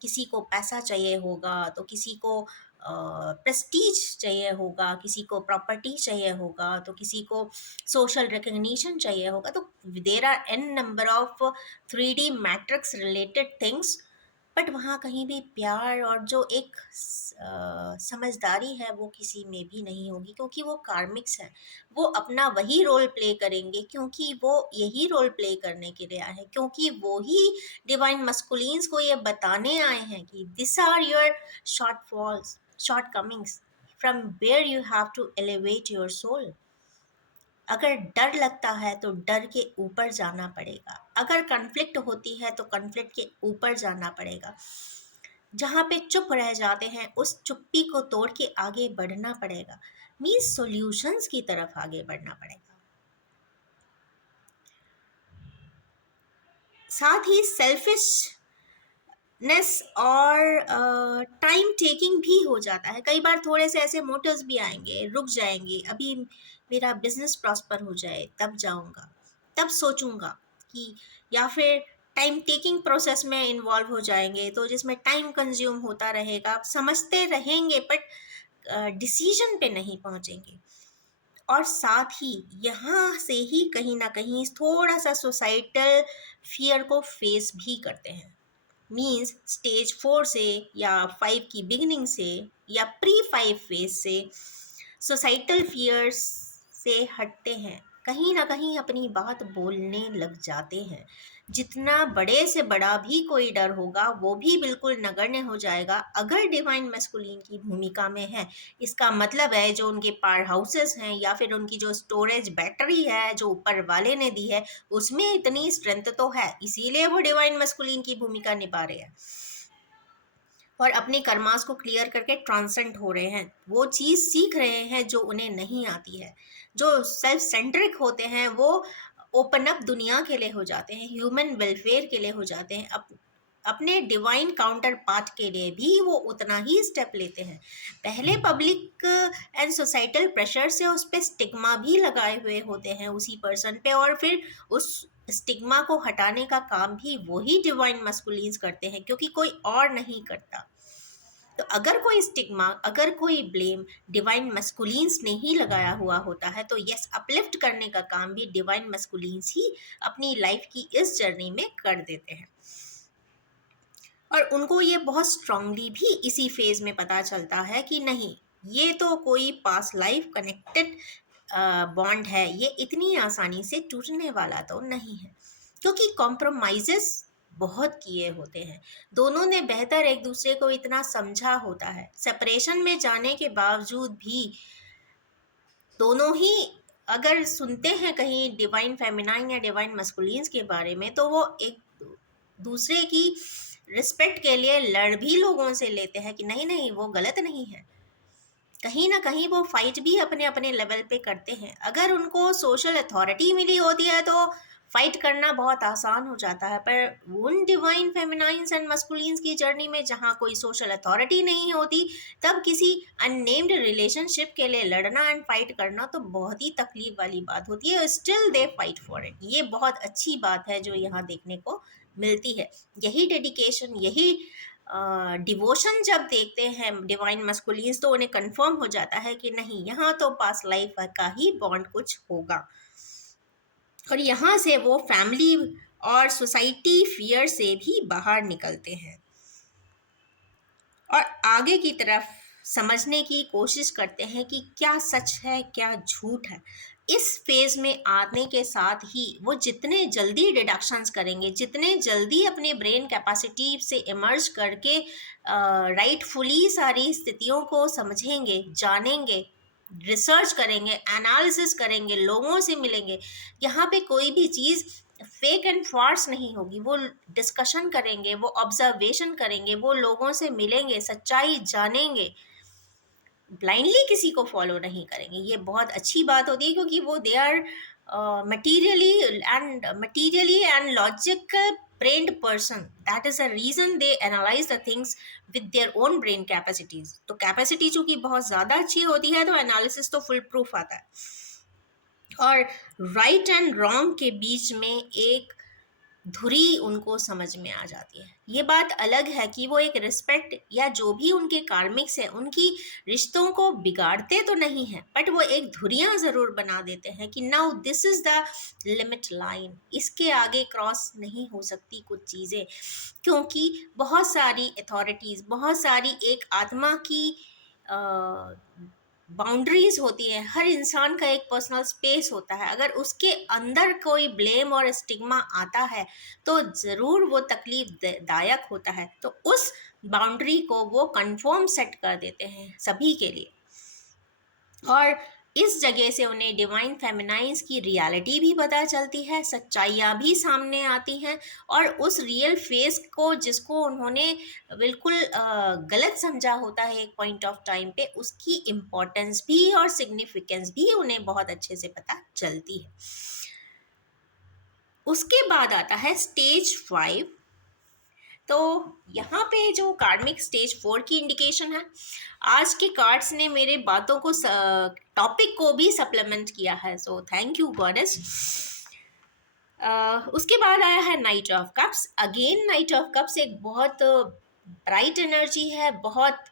किसी को पैसा चाहिए होगा तो किसी को प्रेस्टीज चाहिए होगा, किसी को प्रॉपर्टी चाहिए होगा, तो किसी को सोशल रिकग्निशन चाहिए होगा। तो there are an number of 3D matrix related things, but वहाँ कहीं भी प्यार और जो एक समझदारी है वो किसी में भी नहीं होगी, क्योंकि वो कार्मिक्स हैं। वो अपना वही रोल प्ले करेंगे क्योंकि वो यही रोल प्ले करने के लिए आए हैं, क्योंकि वो ही डिवाइन मस्कुलिन्स को ये बताने आए हैं कि this are your shortfalls, shortcomings, from where you have to elevate your soul. अगर डर लगता है तो डर के ऊपर जाना पड़ेगा, अगर कन्फ्लिक्ट होती है तो कन्फ्लिक्ट के ऊपर जाना पड़ेगा, जहाँ पे चुप रह जाते हैं उस चुप्पी को तोड़ के आगे बढ़ना पड़ेगा, मीन्स सॉल्यूशंस की तरफ आगे बढ़ना पड़ेगा। साथ ही सेल्फिश नेस और टाइम टेकिंग भी हो जाता है। कई बार थोड़े से ऐसे मोटिव्स भी आएंगे, रुक जाएंगे, अभी मेरा बिजनेस प्रॉस्पर हो जाए तब जाऊंगा, तब सोचूंगा कि, या फिर टाइम टेकिंग प्रोसेस में इन्वॉल्व हो जाएंगे तो जिसमें टाइम कंज्यूम होता रहेगा, समझते रहेंगे बट डिसीजन पे नहीं पहुंचेंगे। और साथ ही यहाँ से ही कहीं ना कहीं थोड़ा सा सोसाइटल फियर को फेस भी करते हैं, मीन्स स्टेज 4 से या 5 की बिगिनिंग से या प्री 5 फेज से सोसाइटल फियर्स से हटते हैं, कहीं ना कहीं अपनी बात बोलने लग जाते हैं। जितना बड़े से बड़ा भी कोई डर होगा वो भी बिल्कुल नगण्य हो जाएगा अगर डिवाइन मैस्कुलिन की भूमिका में है। इसका मतलब है जो उनके पावर हाउसेस हैं या फिर उनकी जो स्टोरेज बैटरी है जो ऊपर वाले ने दी है उसमें इतनी स्ट्रेंथ तो है, इसीलिए वो डिवाइन मैस्कुलिन की भूमिका निभा रहे हैं और अपने कर्मास को क्लियर करके ट्रांसेंड हो रहे हैं, वो चीज़ सीख रहे हैं जो उन्हें नहीं आती है। जो सेल्फ सेंट्रिक होते हैं वो ओपन अप दुनिया के लिए हो जाते हैं, ह्यूमन वेलफेयर के लिए हो जाते हैं, अपने डिवाइन काउंटर पार्ट के लिए भी वो उतना ही स्टेप लेते हैं। पहले पब्लिक एंड सोसाइटल प्रेशर से उस पर स्टिग्मा भी लगाए हुए होते हैं उसी पर्सन पे, और फिर उस स्टिग्मा को हटाने का काम भी वही डिवाइन मस्कुलिन्स करते हैं क्योंकि कोई और नहीं करता। तो अगर कोई स्टिग्मा, अगर कोई ब्लेम डिवाइन मस्कुलिन्स ने ही लगाया हुआ होता है तो यस, अपलिफ्ट करने का काम भी डिवाइन मस्कुलिन्स ही अपनी लाइफ की इस जर्नी में कर देते हैं। और उनको ये बहुत स्ट्रांगली भी इसी फेज में पता चलता है कि नहीं, ये तो कोई पास लाइफ कनेक्टेड बॉन्ड है, ये इतनी आसानी से टूटने वाला तो नहीं है, क्योंकि कॉम्प्रोमाइजेस बहुत किए होते हैं। दोनों ने बेहतर एक दूसरे को इतना समझा होता है, सेपरेशन में जाने के बावजूद भी दोनों ही अगर सुनते हैं कहीं डिवाइन फेमिनाइन या डिवाइन मस्कुलिन्स के बारे में तो वो एक दूसरे की रिस्पेक्ट के लिए लड़ भी लोगों से लेते हैं कि नहीं नहीं वो गलत नहीं है। कहीं ना कहीं वो फाइट भी अपने अपने लेवल पे करते हैं। अगर उनको सोशल अथॉरिटी मिली होती है तो फाइट करना बहुत आसान हो जाता है, पर उन डिवाइन फेमिनाइंस एंड मस्कुलिन्स की जर्नी में जहाँ कोई सोशल अथॉरिटी नहीं होती तब किसी अननेम्ड रिलेशनशिप के लिए लड़ना एंड फाइट करना तो बहुत ही तकलीफ वाली बात होती है। Still they fight for it, ये बहुत अच्छी बात है जो यहाँ देखने को मिलती है। यही डेडिकेशन, यही डिवोशन जब देखते हैं डिवाइन मस्कुलिन्स तो उन्हें कंफर्म हो जाता है कि नहीं, यहाँ तो पास्ट लाइफ का ही बॉन्ड कुछ होगा, और यहाँ से वो फैमिली और सोसाइटी फियर से भी बाहर निकलते हैं और आगे की तरफ समझने की कोशिश करते हैं कि क्या सच है क्या झूठ है। इस फेज में आने के साथ ही वो जितने जल्दी डिडक्शंस करेंगे, जितने जल्दी अपने ब्रेन कैपेसिटी से इमर्ज करके राइटफुली सारी स्थितियों को समझेंगे, जानेंगे, रिसर्च करेंगे, एनालिसिस करेंगे, लोगों से मिलेंगे, यहाँ पे कोई भी चीज़ फेक एंड फॉल्स नहीं होगी। वो डिस्कशन करेंगे, वो ऑब्जर्वेशन करेंगे, वो लोगों से मिलेंगे, सच्चाई जानेंगे, ब्लाइंडली किसी को फॉलो नहीं करेंगे। ये बहुत अच्छी बात होती है क्योंकि वो they are materially and logical brained person, that is a reason they analyse the things with their own brain capacities. तो कैपेसिटी चूंकि बहुत ज़्यादा अच्छी होती है तो एनालिसिस तो फुल प्रूफ आता है, और राइट एंड रॉन्ग के बीच में एक धुरी उनको समझ में आ जाती है। ये बात अलग है कि वो एक रिस्पेक्ट या जो भी उनके कार्मिक्स है उनकी रिश्तों को बिगाड़ते तो नहीं है, बट वो एक धुरियां ज़रूर बना देते हैं कि now this is the limit line, इसके आगे क्रॉस नहीं हो सकती कुछ चीज़ें, क्योंकि बहुत सारी अथॉरिटीज़, बहुत सारी एक आत्मा की बाउंड्रीज होती है। हर इंसान का एक पर्सनल स्पेस होता है, अगर उसके अंदर कोई ब्लेम और स्टिग्मा आता है तो ज़रूर वो तकलीफ दायक होता है। तो उस बाउंड्री को वो कंफर्म सेट कर देते हैं सभी के लिए, और इस जगह से उन्हें डिवाइन फेमिनाइन्स की रियलिटी भी पता चलती है, सच्चाइयाँ भी सामने आती हैं, और उस रियल फेस को जिसको उन्होंने बिल्कुल गलत समझा होता है एक पॉइंट ऑफ टाइम पे, उसकी इम्पोर्टेंस भी और सिग्निफिकेंस भी उन्हें बहुत अच्छे से पता चलती है। उसके बाद आता है स्टेज 5। तो यहाँ पे जो कार्मिक स्टेज 4 की इंडिकेशन है, आज के कार्ड्स ने मेरे बातों को टॉपिक को भी सप्लीमेंट किया है, सो थैंक यू गॉडेस। उसके बाद आया है night of cups. Again night of cups एक बहुत ब्राइट एनर्जी है, बहुत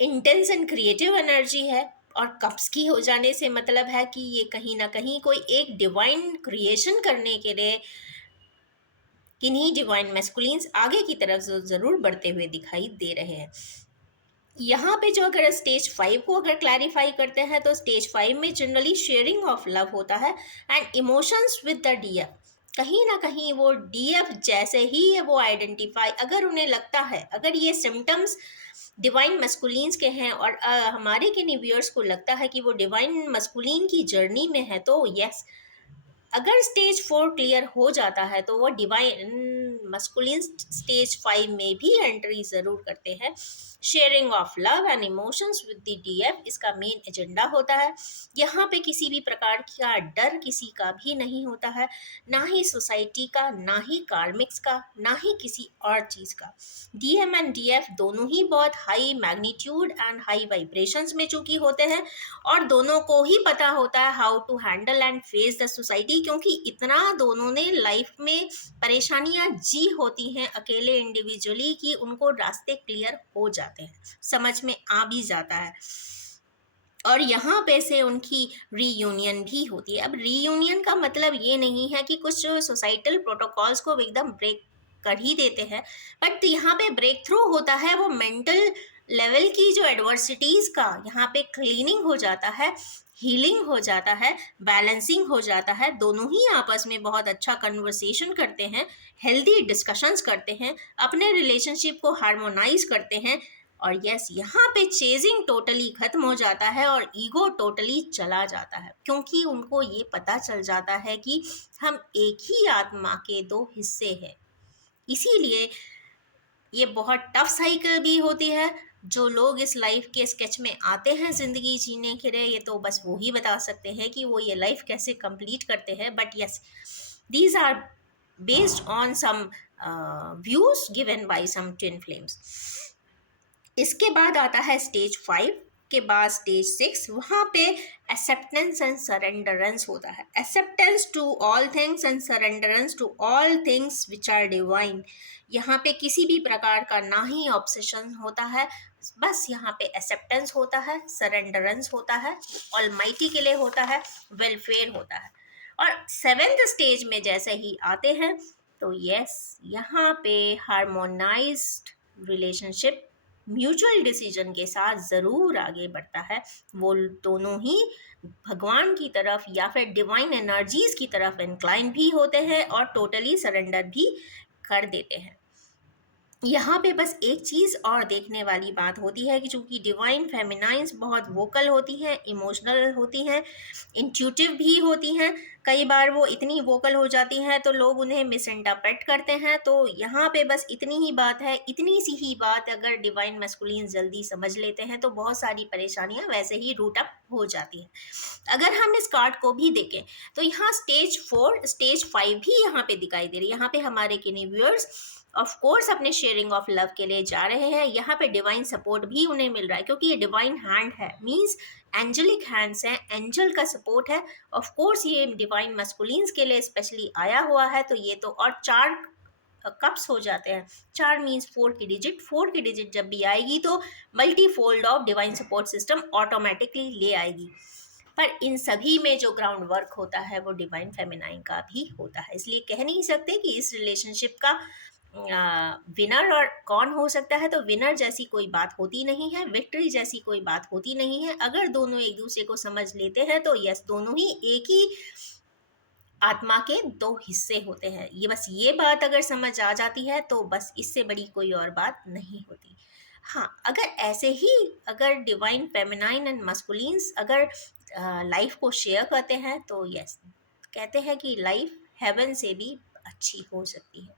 इंटेंस एंड क्रिएटिव एनर्जी है, और कप्स की हो जाने से मतलब है कि ये कहीं ना कहीं कोई एक डिवाइन क्रिएशन करने के लिए किन्हीं डिवाइन मैस्कुलिन्स आगे की तरफ ज़रूर बढ़ते हुए दिखाई दे रहे हैं। यहाँ पे जो अगर स्टेज 5 को अगर क्लैरिफाई करते हैं, तो स्टेज 5 में जनरली शेयरिंग ऑफ लव होता है and emotions with the DF. कहीं ना कहीं वो डीएफ जैसे ही है वो आइडेंटिफाई, अगर उन्हें लगता है, अगर ये सिम्टम्स डिवाइन मस्कुलिन्स के हैं और हमारे के व्यूअर्स को लगता है कि वो डिवाइन मस्कुलिन की जर्नी में है, तो यस, अगर स्टेज 4 क्लियर हो जाता है तो वो डिवाइन मस्कुलिन स्टेज 5 में भी एंट्री ज़रूर करते हैं। Sharing of love and emotions with the DF इसका मेन एजेंडा होता है। यहाँ पे किसी भी प्रकार का डर किसी का भी नहीं होता है, ना ही सोसाइटी का, ना ही कार्मिक्स का, ना ही किसी और चीज़ का। डीएम एंड डीएफ दोनों ही बहुत high magnitude and high vibrations में चूंकि होते हैं, और दोनों को ही पता होता है how to handle and face the society, क्योंकि इतना दोनों ने लाइफ में परेशानियां जी होती हैं अकेले इंडिविजुअली कि उनको रास्ते क्लियर हो जाते हैं, समझ में आ भी जाता है, और यहाँ पे से उनकी रीयूनियन भी होती है। अब रीयूनियन का मतलब ये नहीं है कि कुछ सोसाइटल प्रोटोकॉल्स को एकदम ब्रेक कर ही देते हैं, बट यहाँ पे ब्रेक थ्रू होता है वो मेंटल लेवल की जो एडवर्सिटीज़ का, यहाँ पे क्लीनिंग हो जाता है, हीलिंग हो जाता है, बैलेंसिंग हो जाता है, दोनों ही आपस में बहुत अच्छा कन्वर्सेशन करते हैं, हेल्दी डिस्कशंस करते हैं, अपने रिलेशनशिप को हार्मोनाइज करते हैं, और यस, यहाँ पे चेजिंग टोटली खत्म हो जाता है और ईगो टोटली चला जाता है, क्योंकि उनको ये पता चल जाता है कि हम एक ही आत्मा के दो हिस्से हैं। इसीलिए ये बहुत टफ साइकिल भी होती है। जो लोग इस लाइफ के स्केच में आते हैं ज़िंदगी जीने के लिए, ये तो बस वो ही बता सकते हैं कि वो ये लाइफ कैसे कंप्लीट करते हैं, but yes, these are based on some views given by some twin flames. इसके बाद आता है स्टेज 5 के बाद स्टेज 6। वहाँ पे एक्सेप्टेंस एंड सरेंडरेंस होता है। Acceptance to all things and surrenderance to all things which are divine. यहाँ पे किसी भी प्रकार का ना ही ऑब्सेशन होता है, बस यहाँ पे एक्सेप्टेंस होता है, सरेंडरेंस होता है, ऑलमाइटी के लिए होता है, वेलफेयर होता है। और 7th स्टेज में जैसे ही आते हैं तो यस, यहाँ पे हार्मोनाइज्ड रिलेशनशिप म्यूचुअल डिसीजन के साथ ज़रूर आगे बढ़ता है। वो दोनों ही भगवान की तरफ या फिर डिवाइन एनर्जीज की तरफ इंक्लाइन भी होते हैं और टोटली सरेंडर भी कर देते हैं। यहाँ पे बस एक चीज़ और देखने वाली बात होती है कि चूंकि डिवाइन फेमिनाइंस बहुत वोकल होती हैं, इमोशनल होती हैं, इंट्यूटिव भी होती हैं, कई बार वो इतनी वोकल हो जाती हैं तो लोग उन्हें मिस इंटरप्रेट करते हैं। तो यहाँ पे बस इतनी ही बात है, इतनी सी ही बात अगर डिवाइन मैस्कुलिन जल्दी समझ लेते हैं तो बहुत सारी परेशानियाँ वैसे ही रूट अप हो जाती हैं। अगर हम इस कार्ड को भी देखें तो यहाँ स्टेज 4 स्टेज 5 भी यहाँ पे दिखाई दे रही है। यहाँ पे हमारे किन्हीं व्यूअर्स ऑफ कोर्स अपने शेयरिंग ऑफ लव के लिए जा रहे हैं। यहाँ पे डिवाइन सपोर्ट भी उन्हें मिल रहा है, क्योंकि ये डिवाइन हैंड है, मींस एंजलिक हैंड्स हैं, एंजल का सपोर्ट है। ऑफ कोर्स ये डिवाइन मस्कुलिन्स के लिए स्पेशली आया हुआ है, तो ये तो और 4 कप्स हो जाते हैं। 4 मीन्स 4 की डिजिट, 4 की डिजिट जब भी आएगी तो multi fold of divine support system automatically ले आएगी। पर इन सभी में जो ग्राउंड वर्क होता है वो डिवाइन फेमिनाइन का भी होता है। इसलिए कह नहीं सकते कि इस रिलेशनशिप का विनर और कौन हो सकता है, तो विनर जैसी कोई बात होती नहीं है, विक्ट्री जैसी कोई बात होती नहीं है। अगर दोनों एक दूसरे को समझ लेते हैं तो यस, दोनों ही एक ही आत्मा के दो हिस्से होते हैं। ये बस ये बात अगर समझ आ जाती है तो बस इससे बड़ी कोई और बात नहीं होती। हाँ, अगर ऐसे ही अगर डिवाइन फेमिनाइन एंड मस्कुलिन्स अगर लाइफ को शेयर करते हैं तो यस, कहते हैं कि लाइफ हेवन से भी अच्छी हो सकती है।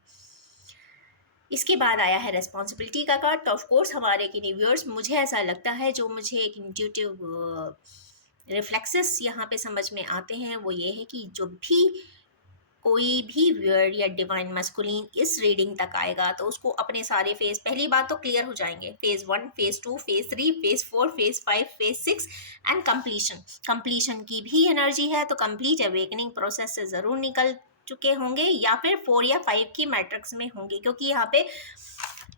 इसके बाद आया है रिस्पॉन्सिबिलिटी का कार्ड। तो ऑफ कोर्स हमारे किन्हीं व्यूअर्स, मुझे ऐसा लगता है जो मुझे एक इंट्यूटिव रिफ्लेक्सेस यहाँ पे समझ में आते हैं वो ये है कि जो भी कोई भी व्यूअर या डिवाइन मस्कुलिन इस रीडिंग तक आएगा तो उसको अपने सारे फेज, पहली बात तो क्लियर हो जाएंगे, phase 1, phase 2, phase 3, phase 4, phase 5, phase 6 and completion. Completion की भी एनर्जी है तो कंप्लीट अवेकनिंग प्रोसेस से ज़रूर निकल चुके होंगे या फिर 4 या 5 की मैट्रिक्स में होंगे, क्योंकि यहाँ पे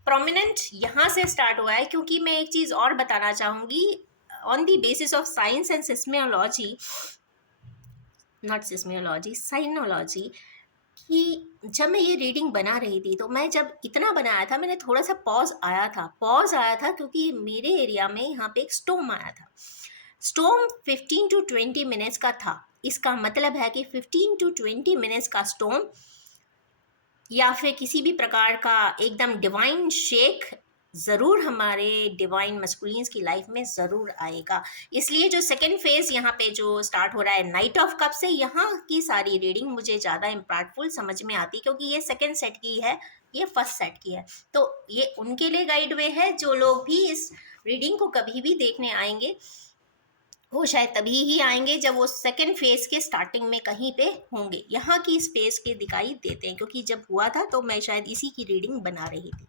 प्रोमिनेंट यहाँ से स्टार्ट हुआ है। क्योंकि मैं एक चीज़ और बताना चाहूँगी, on the basis of science and seismology, not seismology, sinology, कि जब मैं ये रीडिंग बना रही थी तो मैं जब इतना बनाया था मैंने थोड़ा सा पॉज आया था क्योंकि मेरे एरिया में यहाँ पे एक स्टॉर्म आया था। स्टॉर्म 15 टू 20 मिनट्स का था। इसका मतलब है कि 15 टू 20 मिनट्स का स्टॉर्म या फिर किसी भी प्रकार का एकदम डिवाइन शेक ज़रूर हमारे डिवाइन मस्कुलिन्स की लाइफ में ज़रूर आएगा। इसलिए जो सेकेंड फेज यहाँ पे जो स्टार्ट हो रहा है नाइट ऑफ कप से, यहाँ की सारी रीडिंग मुझे ज़्यादा इम्पैक्टफुल समझ में आती, क्योंकि ये सेकेंड सेट की है, ये फर्स्ट सेट की है। तो ये उनके लिए गाइड वे है जो लोग भी इस रीडिंग को कभी भी देखने आएंगे, वो शायद तभी ही आएंगे जब वो सेकेंड फेज के स्टार्टिंग में कहीं पे होंगे। यहाँ की स्पेस के दिखाई देते हैं, क्योंकि जब हुआ था तो मैं शायद इसी की रीडिंग बना रही थी।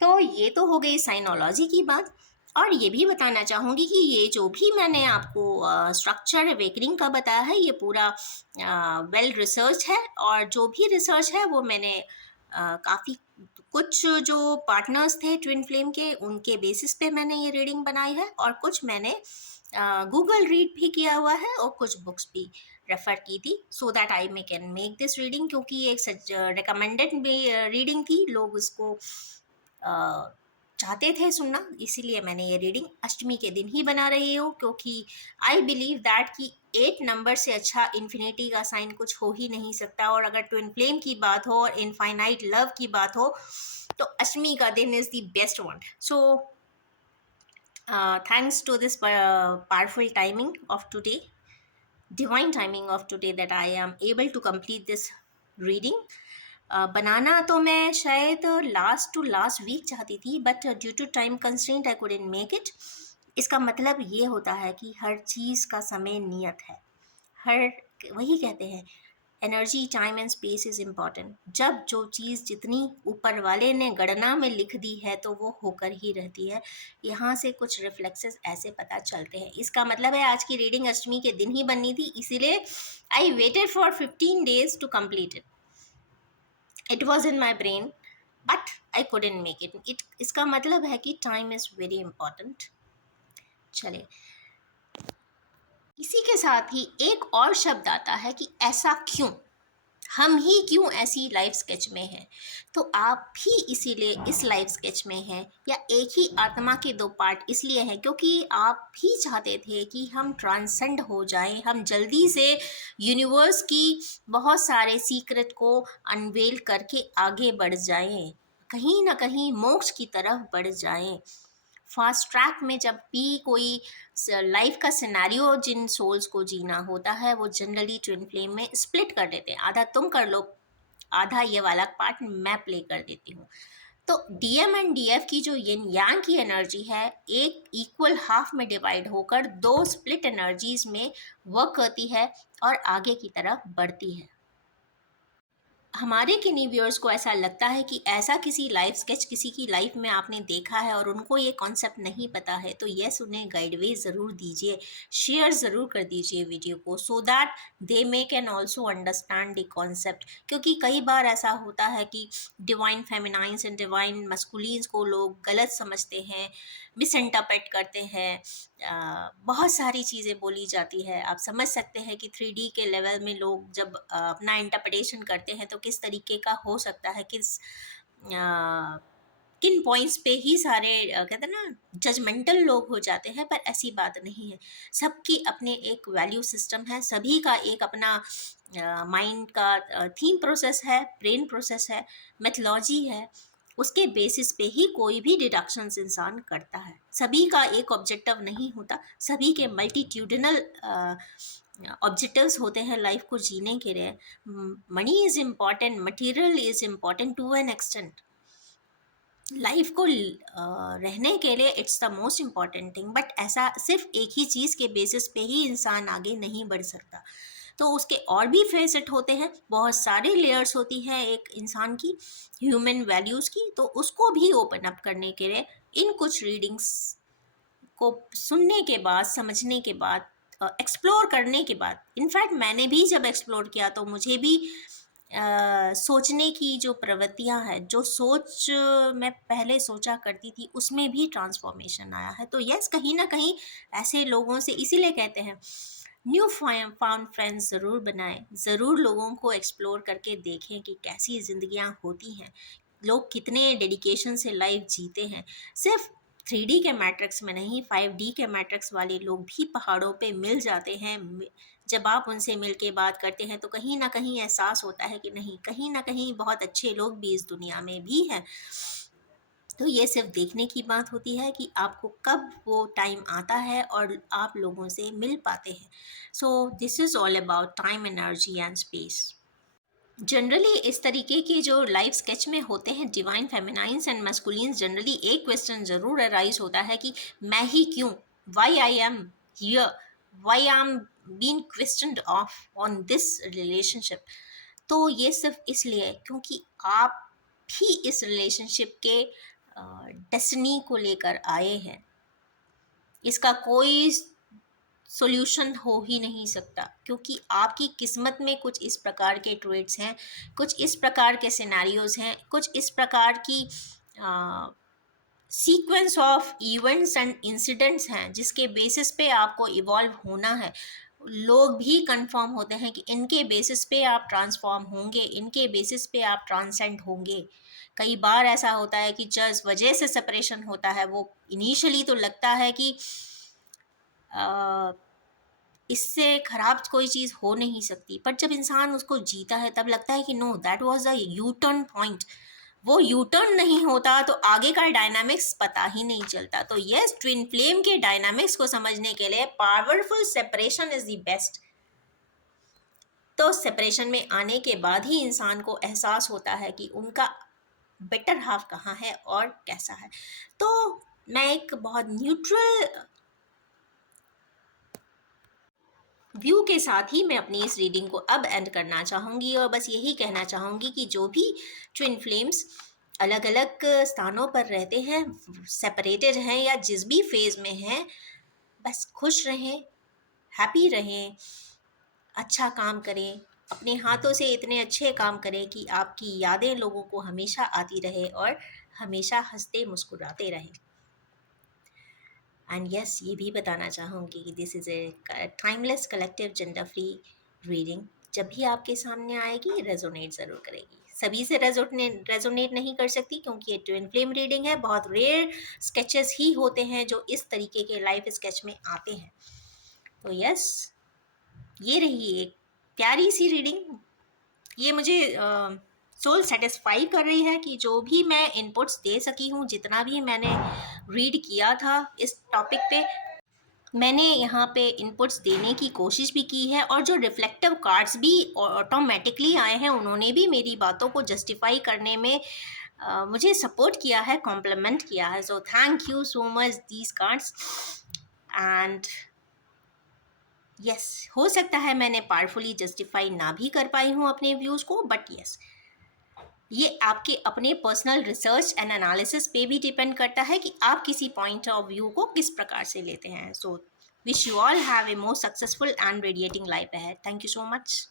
तो ये तो हो गई साइनोलॉजी की बात। और ये भी बताना चाहूँगी कि ये जो भी मैंने आपको स्ट्रक्चर अवेकनिंग का बताया है ये पूरा वेल रिसर्च है, और जो भी रिसर्च है वो मैंने काफ़ी कुछ जो पार्टनर्स थे ट्विन फ्लेम के उनके बेसिस पे मैंने ये रीडिंग बनाई है, और कुछ मैंने गूगल रीड भी किया हुआ है और कुछ बुक्स भी रेफ़र की थी, so that I may can make this reading. क्योंकि ये एक सच रिकमेंडेड रीडिंग थी, लोग उसको चाहते थे सुनना, इसीलिए मैंने ये रीडिंग अष्टमी के दिन ही बना रही हूँ। क्योंकि आई बिलीव दैट कि 8 नंबर से अच्छा इन्फिनिटी का साइन कुछ हो ही नहीं सकता। और अगर ट्विन फ्लेम की बात हो और इनफाइनाइट लव की बात हो तो अष्टमी का दिन is the best one. So thanks to this powerful timing of today, divine timing of today, that I am able to complete this reading. बनाना तो मैं शायद लास्ट वीक चाहती थी, but due to time constraint I couldn't make it. इसका मतलब ये होता है कि हर चीज़ का समय नियत है। हर वही कहते हैं energy, time and space is important. जब जो चीज़ जितनी ऊपर वाले ने गणना में लिख दी है तो वो होकर ही रहती है। यहाँ से कुछ रिफ्लेक्सेस ऐसे पता चलते हैं। इसका मतलब है आज की रीडिंग अष्टमी के दिन ही बननी थी, इसीलिए I waited for 15 days to complete it. It was in my brain but I couldn't make it. इसका मतलब है कि टाइम इज़ वेरी इम्पॉर्टेंट। चले, इसी के साथ ही एक और शब्द आता है कि ऐसा क्यों, हम ही क्यों ऐसी लाइफ स्केच में हैं। तो आप भी इसीलिए इस लाइफ स्केच में हैं, या एक ही आत्मा के दो पार्ट इसलिए हैं क्योंकि आप भी चाहते थे कि हम ट्रांसेंड हो जाएं, हम जल्दी से यूनिवर्स की बहुत सारे सीक्रेट को अनवेल करके आगे बढ़ जाएं, कहीं ना कहीं मोक्ष की तरफ बढ़ जाएं। फास्ट ट्रैक में जब भी कोई लाइफ का सिनेरियो जिन सोल्स को जीना होता है वो जनरली ट्विन फ्लेम में स्प्लिट कर देते हैं, आधा तुम कर लो, आधा ये वाला पार्ट मैं प्ले कर देती हूँ। तो डीएम एंड डीएफ की जो यिन यांग की एनर्जी है एक इक्वल हाफ में डिवाइड होकर दो स्प्लिट एनर्जीज में वर्क करती है और आगे की तरफ बढ़ती है। हमारे किन्हीं व्यूअर्स को ऐसा लगता है कि ऐसा किसी लाइफ स्केच किसी की लाइफ में आपने देखा है और उनको ये कॉन्सेप्ट नहीं पता है, तो यस, उन्हें गाइडवे ज़रूर दीजिए, शेयर ज़रूर कर दीजिए वीडियो को, so that they may can also understand the concept. क्योंकि कई बार ऐसा होता है कि डिवाइन फेमिनाइंस एंड डिवाइन मस्कुलिन्स को लोग गलत समझते हैं, मिसइंटरप्रेट करते हैं, बहुत सारी चीज़ें बोली जाती है। आप समझ सकते हैं कि 3D के लेवल में लोग जब अपना इंटरप्रिटेशन करते हैं तो किस तरीके का हो सकता है, किन पॉइंट्स पे ही सारे कहते हैं ना जजमेंटल लोग हो जाते हैं। पर ऐसी बात नहीं है, सबकी अपने एक वैल्यू सिस्टम है, सभी का एक अपना माइंड का थीम प्रोसेस है, ब्रेन प्रोसेस है, मेथोलॉजी है। उसके बेसिस पे ही कोई भी डिडक्शंस इंसान करता है। सभी का एक ऑब्जेक्टिव नहीं होता, सभी के मल्टीट्यूडिनल ऑब्जेक्टिव्स होते हैं लाइफ को जीने के लिए। Money is important, material is important to an extent. Life को रहने के लिए it's the most important thing, but ऐसा सिर्फ एक ही चीज़ के बेसिस पे ही इंसान आगे नहीं बढ़ सकता। तो उसके और भी फेसेट होते हैं, बहुत सारे लेयर्स होती हैं एक इंसान की ह्यूमन वैल्यूज़ की। तो उसको भी ओपन अप करने के लिए इन कुछ रीडिंग्स को सुनने के बाद, समझने के बाद, एक्सप्लोर करने के बाद, इनफैक्ट मैंने भी जब एक्सप्लोर किया तो मुझे भी सोचने की जो प्रवृत्तियां हैं, जो सोच मैं पहले सोचा करती थी, उसमें भी ट्रांसफॉर्मेशन आया है। तो यस, कहीं ना कहीं ऐसे लोगों से, इसीलिए कहते हैं न्यू फाउंड फ्रेंड्स ज़रूर बनाएं, ज़रूर लोगों को एक्सप्लोर करके देखें कि कैसी ज़िंदगियां होती हैं, लोग कितने डेडिकेशन से लाइफ जीते हैं। सिर्फ 3D के मैट्रिक्स में नहीं, 5D के मैट्रिक्स वाले लोग भी पहाड़ों पे मिल जाते हैं। जब आप उनसे मिल के बात करते हैं तो कहीं ना कहीं एहसास होता है कि नहीं, कहीं ना कहीं बहुत अच्छे लोग भी इस दुनिया में भी हैं। तो ये सिर्फ देखने की बात होती है कि आपको कब वो टाइम आता है और आप लोगों से मिल पाते हैं। So this is all about time, energy and space. Generally इस तरीके के जो लाइफ स्केच में होते हैं divine feminines and masculines, generally एक क्वेश्चन ज़रूर अराइज होता है कि मैं ही क्यों, why I am here, why I am been questioned of on this relationship. तो ये सिर्फ इसलिए क्योंकि आप भी इस रिलेशनशिप के डेस्टिनी को लेकर आए हैं। इसका कोई सॉल्यूशन हो ही नहीं सकता, क्योंकि आपकी किस्मत में कुछ इस प्रकार के ट्रेड्स हैं, कुछ इस प्रकार के सिनेरियोज हैं, कुछ इस प्रकार की sequence of events and incidents हैं जिसके बेसिस पे आपको इवॉल्व होना है। लोग भी कंफर्म होते हैं कि इनके बेसिस पे आप ट्रांसफॉर्म होंगे, इनके बेसिस पे आप ट्रांसेंड होंगे। कई बार ऐसा होता है कि जिस वजह से सेपरेशन होता है वो इनिशियली तो लगता है कि इससे खराब कोई चीज़ हो नहीं सकती, पर जब इंसान उसको जीता है तब लगता है कि no, that was a U turn point. वो यू टर्न नहीं होता तो आगे का डायनामिक्स पता ही नहीं चलता। तो यस, ट्विन फ्लेम के डायनामिक्स को समझने के लिए powerful separation is the best. तो सेपरेशन में आने के बाद ही इंसान को एहसास होता है कि उनका बेटर हाफ कहाँ है और कैसा है। तो मैं एक बहुत न्यूट्रल व्यू के साथ ही मैं अपनी इस रीडिंग को अब एंड करना चाहूँगी, और बस यही कहना चाहूँगी कि जो भी ट्विन फ्लेम्स अलग अलग स्थानों पर रहते हैं, सेपरेटेड हैं या जिस भी फेज़ में हैं, बस खुश रहें, हैप्पी रहें, अच्छा काम करें, अपने हाथों से इतने अच्छे काम करें कि आपकी यादें लोगों को हमेशा आती रहे और हमेशा हंसते मुस्कुराते रहें। एंड यस, ये भी बताना चाहूँगी कि this is a timeless collective gender free reading. जब भी आपके सामने आएगी रेजोनेट ज़रूर करेगी, सभी से रेजोनेट नहीं कर सकती क्योंकि ये ट्विन फ्लेम रीडिंग है। बहुत रेयर स्केचेस ही होते हैं जो इस तरीके के लाइफ स्केच में आते हैं। तो यस, ये रही एक प्यारी सी रीडिंग। ये मुझे सोल सेटिस्फाई कर रही है कि जो भी मैं इनपुट्स दे सकी हूँ, जितना भी मैंने रीड किया था इस टॉपिक पे, मैंने यहाँ पे इनपुट्स देने की कोशिश भी की है। और जो रिफ्लेक्टिव कार्ड्स भी ऑटोमेटिकली आए हैं, उन्होंने भी मेरी बातों को जस्टिफाई करने में मुझे सपोर्ट किया है, कॉम्प्लीमेंट किया है। So thank you so much these cards. And yes, हो सकता है मैंने पावरफुली जस्टिफाई ना भी कर पाई हूँ अपने व्यूज़ को, बट यस, ये आपके अपने पर्सनल रिसर्च एंड एनालिसिस पे भी डिपेंड करता है कि आप किसी पॉइंट ऑफ व्यू को किस प्रकार से लेते हैं। So wish you all have a more successful and radiating life ahead. Thank you so much.